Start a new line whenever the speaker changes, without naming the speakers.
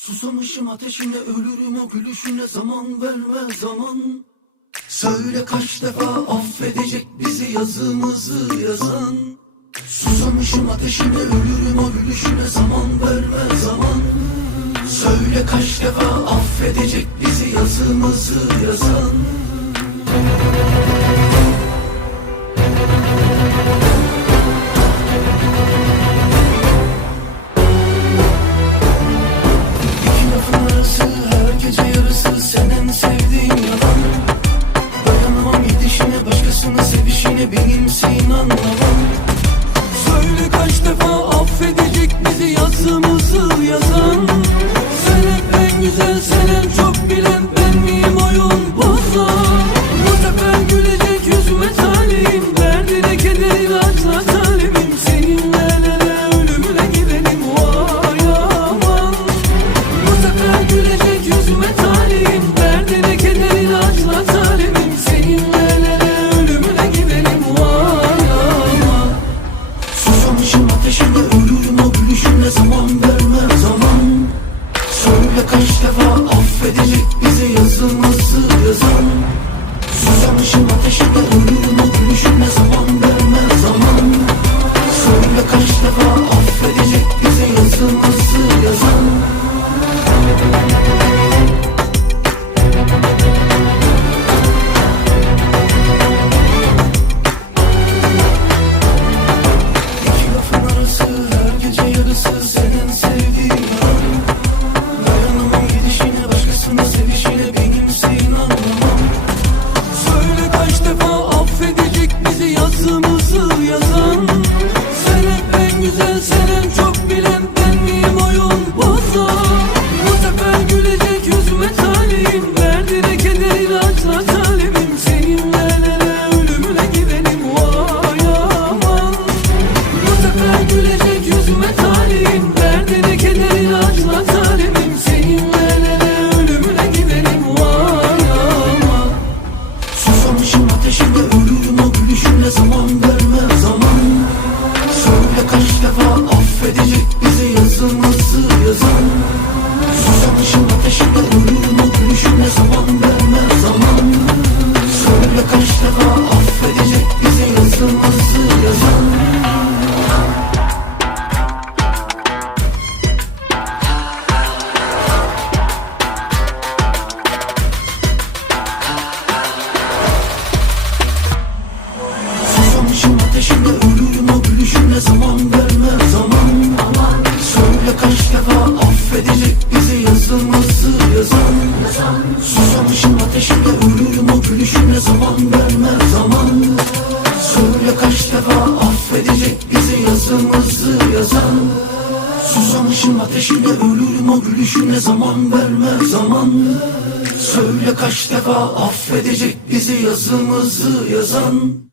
Susamışım ateşinde ölürüm o gülüşüne zaman verme zaman. Söyle kaç defa affedecek bizi yazımızı yazan. Susamışım ateşinde ölürüm o gülüşüne zaman verme zaman. Söyle kaç defa affedecek bizi yazımızı yazan. kimsin anlamam. Söyle kaç defa affedecek bizi yazımızı yazan. ateşim ateşinde ölürüm o gülüşünle zaman ben Yanmışım ateşinde ölürüm o gülüşünle zaman ver edecek bize yazımızı yazan. Susamışım ateşine ölürüm o gülüşüne zaman verme zaman. Söyle kaç defa affedecek bizi yazımızı yazan.